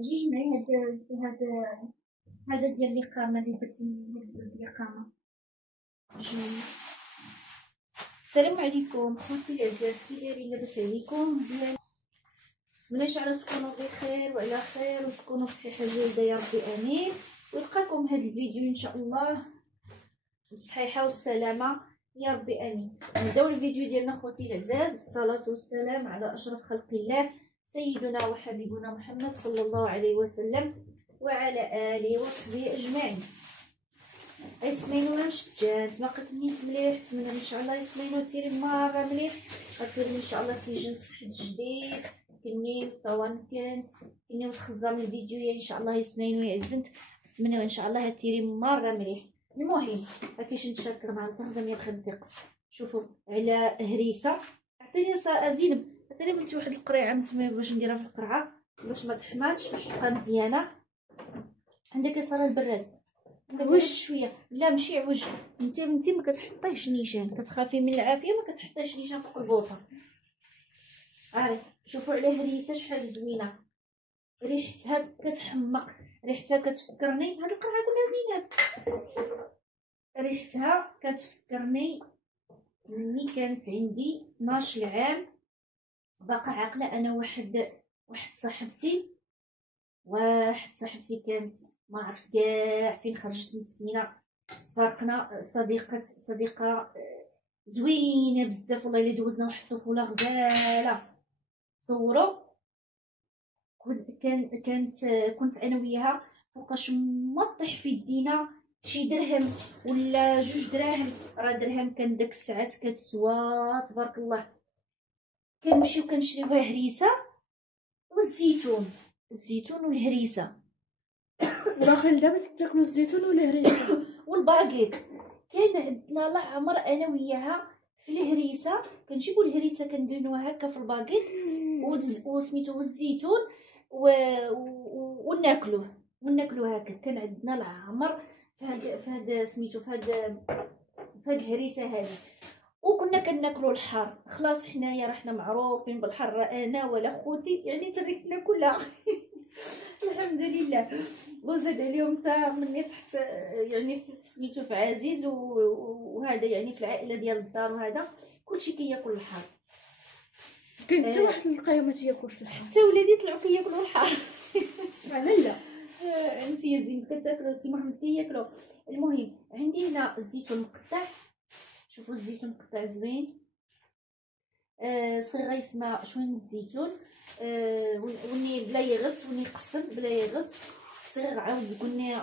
جوج معايا هذا ديال الإقامة اللي درتي ديال الإقامة جوج. السلام عليكم خوتي العزاز، كي دايرين؟ لاباس عليكم؟ مزيان؟ نتمنى ان شاء الله تكونوا بخير وعلى خير وتكونوا صحيحه جيده يا ربي امين، ويلقاكم هذا الفيديو ان شاء الله بالصحيحه والسلامه يا ربي امين. نبداو الفيديو ديالنا خوتي العزاز بالصلاه والسلام على اشرف خلق الله سيدنا وحبيبنا محمد صلى الله عليه وسلم وعلى اله وصحبه اجمعين. يسمينو شجات ما قتنيت مليح، نتمنى ان شاء الله يسمينو تيري مره مليح، غتولي ان شاء الله سجن صحت جديد كني طوان كني وتخزم الفيديو ان شاء الله يسمينو يعزنت، نتمنى ان شاء الله تيري مره مليح. المهم كيفاش نتشكر مع التخزم يا الخندقس. شوفوا على هريسه، عطيني زينب عطيني بنتي واحد القريعه نتمنى باش نديرها في القرعه باش ما تحماضش باش تبقى مزيانه. عندك صاله البراد واش شويه؟ لا ماشي عوج، انت ما كتحطيش نيشان، كتخافي من العافيه ما كتحطيش نيشان فوق البوطه. عارف شوفوا على هريسه شحال زوينه، ريحتها كتحمق، ريحتها كتفكرني هاد القرعه كلها زينات، ريحتها كتفكرني مني كانت عندي 12 عام باقا عاقله انا واحد صاحبتي كانت ما عرفت كاع فين خرجت مسكينه، تفارقنا. صديقه زوينه بزاف والله، اللي دوزنا واحد الطفوله غزاله. تصوروا كنت انا وياها فوقاش ما طيح في يدينا شي درهم ولا 2 دراهم، راه درهم كان داك الساعات كتسوى تبارك الله. كنمشيو كنشريوها هريسه والزيتون والهريسه. باقي دابا تاكلوا الزيتون والهريسه والباكيت. كان عندنا لا عمر انا وياها في الهريسه، كنجيبوا الهريسه كنديروها هكا في الباكيت وسميتو والزيتون وناكلوه هكا. كان عندنا لا عمر في هاد سميتو في هاد الهريسه هذه، وكنا كناكلوا الحار. خلاص حنايا رحنا معروفين بالحر، انا ولا خوتي يعني تركنا كلها الحمد لله. وزاد عليهم حتى مني تحت يعني سميتو في عزيز وهذا يعني في العائله ديال الدار، وهذا كلشي كياكل الحار. كاين حتى واحد القايه ما تياكلش الحار، حتى ولادي طلعوا كياكلوا الحار انا لا انت يا زين كتاكلوا سي محمد كياكلوا. المهم عندي هنا الزيتون مقطع، شوفوا الزيتون مقطع زوين. صغيره يسمى شوين الزيتون، وني بلا يغص وني يقسم بلا يغص. صغير عاود زكوني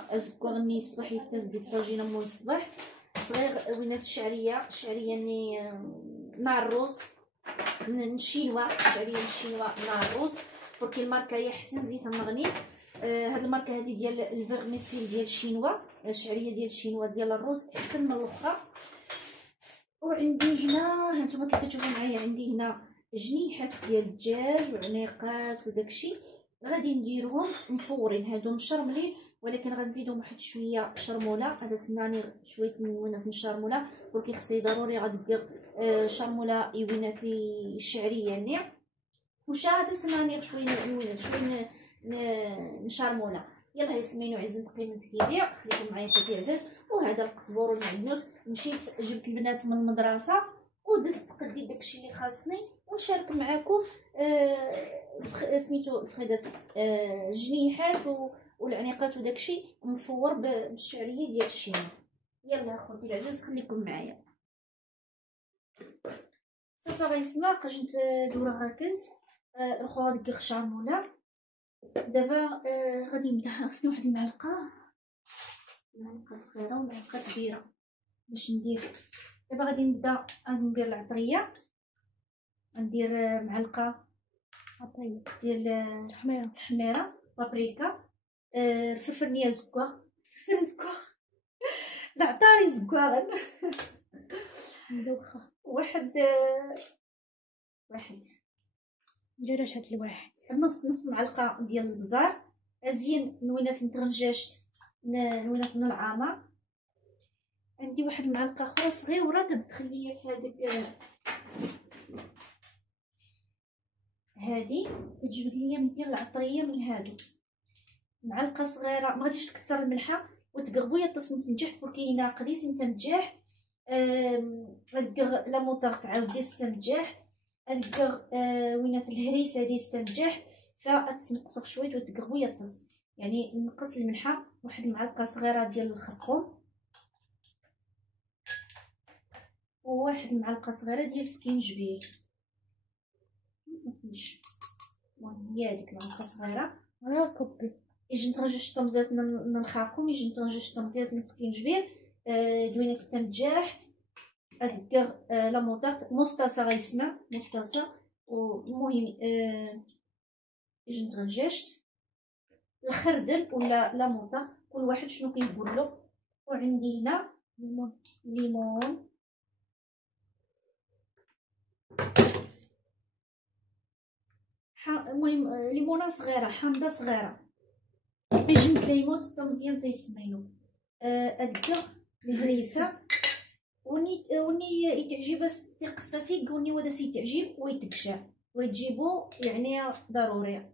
الصباح يتاز ديال الطاجينه مول الصباح. صغير وينات الشعريه ني نار الروز من الشينوا، الشعريه الشينوا نار الروز بركي الماركه هي حسن زيت مغني. هاد الماركه هذه ديال الفيرميسيل ديال الشينوا، الشعريه ديال الشينوا ديال الروز احسن من الاخرى. وعندي هنا هانتوما كيف كتشوفوا معايا عندي هنا جنيحات ديال الدجاج وعنيقات وداكشي، غادي نديرهم مفورين. هادو مشرملين ولكن غنزيدهم واحد شويه شرموله. هذا سناني شويه من الشرموله بركي خصني ضروري غندير شرموله ايوينه في الشعريه نيع وشا. هذا سناني شويه ايوينه شويه نشرموله. يلا يسمينو عزيز قيمه كيدير. خليكم معايا خوتي العزاز. وهذا القزبور والمعدنوس، مشيت جبت البنات من المدرسه ودزت قدي داكشي اللي خاصني ونشارك معكم سميتو الفخيدات الجنيحات والعنيقات وداكشي مفور بالشعريه ديال الشينا. يلا اخوتي العزاز خليكم معايا. صافي غيسمع قاش ندورها كنت الاخرى غادي كيخشع مولا. دابا غادي نبدا. خصني واحد المعلقه صغيره ومعلقه كبيره باش ندير. دابا غادي نبدا ندير العطريه. ندير معلقه عطريه ديال تحميره بابريكا، الفلفل نيا زكوار العطاري زكوار ندوخه واحد ندير هاد الواحد نص معلقه ديال البزار ازين نوينات نترنجاشت نوينات من العامر. عندي واحد المعلقه اخرى صغيره كتدخل ليا في هذاك هادي كتجبد ليا مزيان العطريه من هادو. معلقه صغيره، ما غاديش تكثر الملحه، وتقربوا الطاس نتنجح بركينا قديس نتنجح. غدير لا موطار تعاود ديال تنجح، غدير وينات الهريسه ديال تنجح، فتنقص شويه وتقربوا الطاس. يعني نقص الملحه، واحد المعلقه صغيره ديال الخرقوم، وواحد المعلقه صغيره ديال السكينجبير. هي هذيك المعلقه صغيره انا كوبي يجي نترجج طمزات من الخرقوم، يجي نترجج طمزات من السكينجبير. دوينه التنجاح، غدير لا موطار مستسا غيسمى مستسا. والمهم يجي نترججت الخردل ولا لا موطار، كل واحد شنو كيقول له. وعندي هنا ليمون، المهم ليمونه صغيره، حامضه صغيره، يجي نتلايمو حتى مزيان تيسمينو. ادير الهريسه وني يتعجب تيقصاتي قولني ودا سيتعجب ويتكشع ويتجيبو، يعني ضروري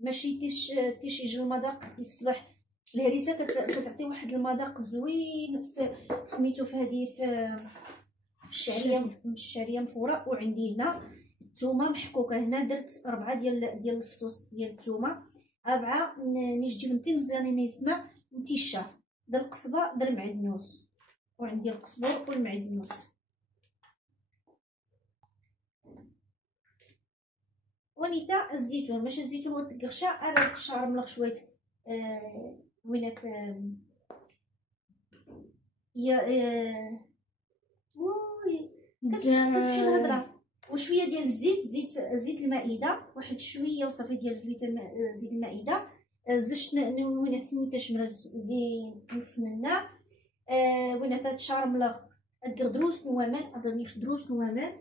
ماشي تيش يجي المذاق الصباح. الهريسه كتعطي واحد المذاق زوين في سميتو في هذه في الشعريه مفوره. وعندي هنا الثومه محكوكه، هنا درت 4 ديال الفصوص ديال الثومه، 4 نيش جبنتي مزيانين يسمع نتيشا، در القصبه در معدنوس. وعندي القزبر والمعدنوس. ونيتا الزيتون، ماشي الزيتون وتقرشا، انا تقشع رملق شويه وينك يا وي كتمشي الهضره. وشويه ديال الزيت، زيت المائده، واحد شويه وصافي ديال زيت المائده. زدت وين ثمنيت شمره زين نسننا. وين تا تشارملغ ادير دروس نوامن، ادير دروس نوامن.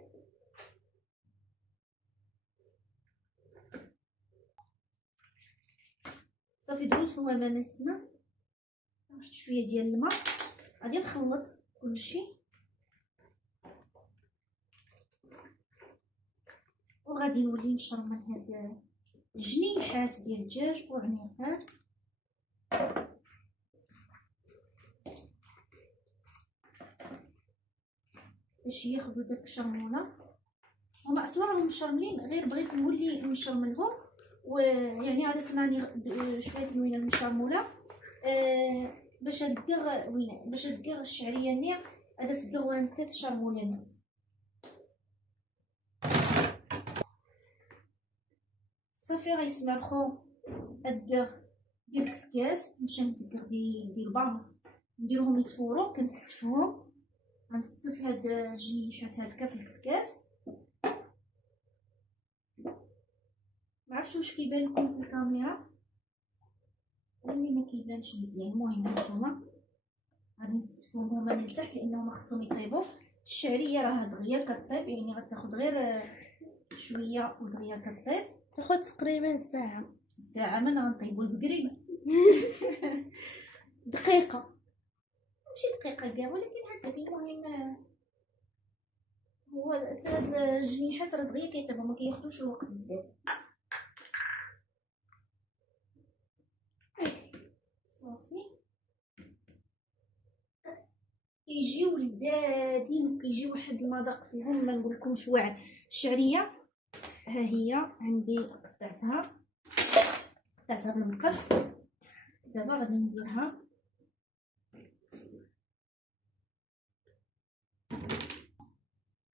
صافي دروس نوامن نسمع واحد شويه ديال الماء، غادي نخلط كلشي وغادي نولي نشرمل هاد الجنيحات ديال الدجاج وعنيقات. باش ياخذوا داك الشرموله. هما اصلا راهم مشرملين، غير بغيت نولي نشرملهم، ويعني على سمعني شويه من المشرموله. باش دير وين باش دير الشعريه نيع هذا سدير وانت تشرموله نص. صافي غيسمرخو ادير ديال الكسكاس، نمشي ندير ديال البانف نديرهم يتفوروا، كنستفهم غنستف هاد الجنيحات هكا في الكسكاس. معرفتش واش كيبان لكم في الكاميرا ولا ما كيبانش مزيان. المهم هانتوما غادي نستفهم هما من التحت لانهم خصهم يطيبوا. الشعريه راه دغيا كطيب، يعني غتاخد غير شويه ودغيا كطيب، تاخد تقريبا ساعه من غنطيبوا البقري. دقيقه ماشي دقيقه كاع، ولكن هكاك. المهم هو هاد الجنيحات راه دغيا كيطيبوا، ما كياخذوش الوقت بزاف. صافي كيجيو لذاذين وكيجي واحد المذاق فيهم ما نقولكمش واعر. الشعريه ها هي عندي قطعتها بالمقص. دابا غادي نديرها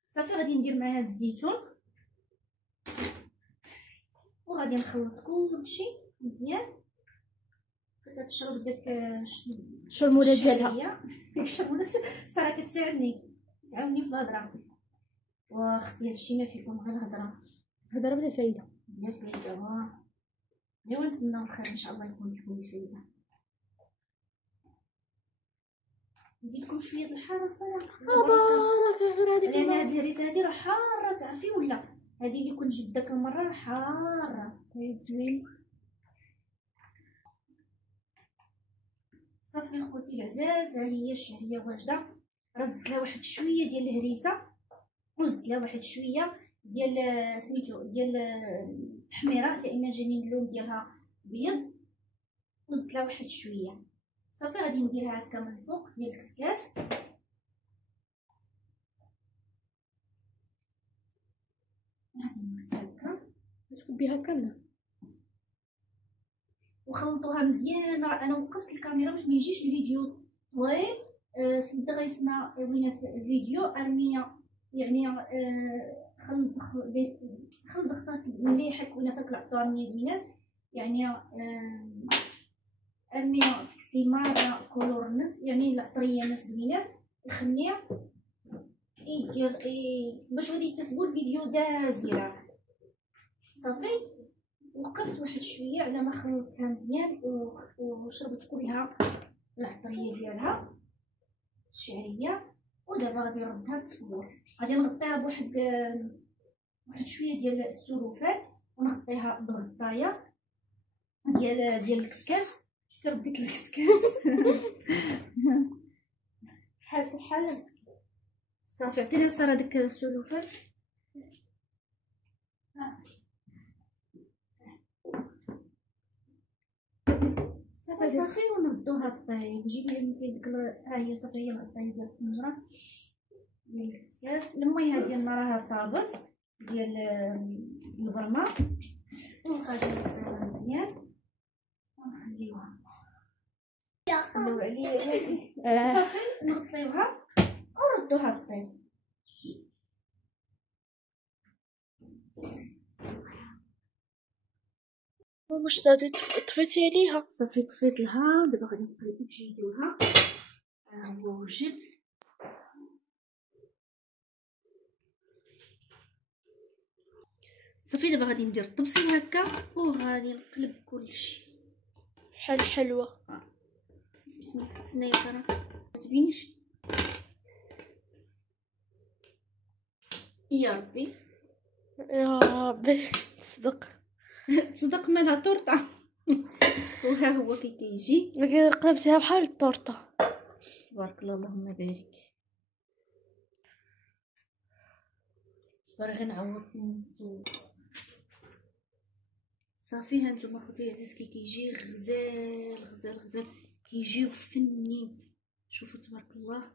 صافي. غادي ندير معها الزيتون وغادي نخلط كلشي مزيان حتى تشرب داك الشرموله ديالها. الشرموله صراحه كتساعدني تعاوني في الهضره. واختي هادشي ما فيكم غير هضره بلا فايده. ايوا نتمنى الخير ان شاء الله يكون فيكم الفايده. نزيدكم شويه الحاره صراحه لان هاد الهريسه هادي راه حاره تعرفي ولا هادي اللي كنت جبت داك المره راه حاره زوين. صافي خوتي العزاز، ها هي الشعريه واجده. رزت لها واحد شويه ديال الهريسه وزدت لها واحد شويه ديال سميتو ديال التحميره لان جاني اللون ديالها بيض. دوزت لها واحد شويه. صافي غادي نديرها هكا من الفوق ديال الكسكاس. غادي نمس هكا تكبيها كامله وخلطوها مزيان. انا وقفت الكاميرا باش ما يجيش الفيديو طويل. سد غيسمع وين الفيديو ارميه يعني. خلط خلط مليح كنا فاك العطار ميدينات يعني. ارميه تكسيمار كولور نص يعني العطريه نص بنينات يخليها باش غادي يكتسبوا الفيديو دازيره. صافي وقفت واحد شويه على ما خلطتها مزيان وشربت كلها العطريه ديالها الشعريه. ودابا غادي نردها للتفور. غادي نغطيها بواحد شويه ديال السلوفان ونغطيها بالغطايه ديال الكسكاس. شكون رديت الكسكاس بحال صافي عطيني صار هذاك السلوفان. صافي ونردوها طيب. جيبي انتي ديك ها هي صافي هي الغطايه ديال الطنجره ديال الكسكاس. الميه ديالنا راها طابت ديال البرمه وغادي نغطيوها مزيان ونخليوها نخليو عليها. صافي نغطيوها وردوها طيب. واش طفيتي عليها؟ صافي طفيت لها. دابا غادي نجيدوها. هو وجد. صافي دابا غادي ندير الطبسيل هكا وغادي نقلب كلشي بحال الحلوه. تسناي صراحه ما تبينش. يا ربي يا ربي تصدق مالها طورطه وها هو كي كيجي قلبتيها بحال الطورطه. تبارك الله اللهم بارك. صبري غير نعوض نصور. صافي ها نتوما خوتي عزيز كي كيجي غزال غزال غزال كيجيو فنين. شوفوا تبارك الله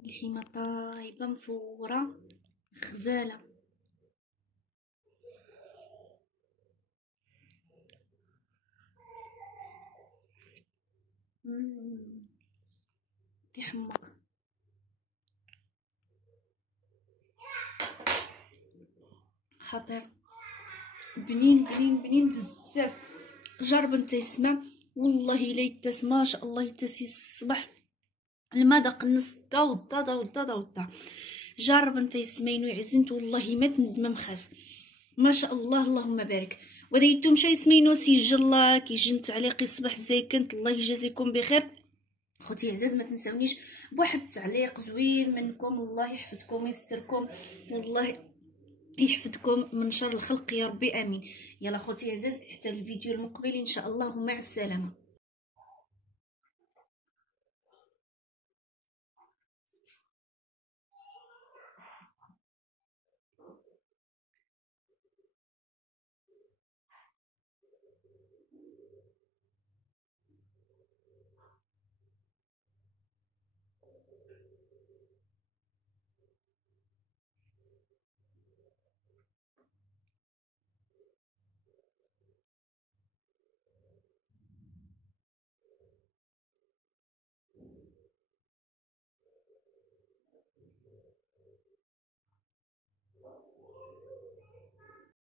اللحمه طايبه مفوره غزاله. كيحمق. خطير بنين بنين بنين بزاف. جرب انت يسمع والله الا يتاس ما شاء الله يتاس الصباح المذاق النص دا. جرب انت يسمعينو يعزنت والله ما تندم مخاس ما شاء الله اللهم بارك. وديتو مشى يسمينو سجل لايك يجن تعليق الصباح زي كنت. الله يجازيكم بخير خوتي عزاز. ما تنساونيش بواحد التعليق زوين منكم. والله يحفظكم ويستركم والله يحفظكم من شر الخلق يا ربي امين. يلا خوتي عزاز حتى الفيديو المقبل ان شاء الله. مع السلامه.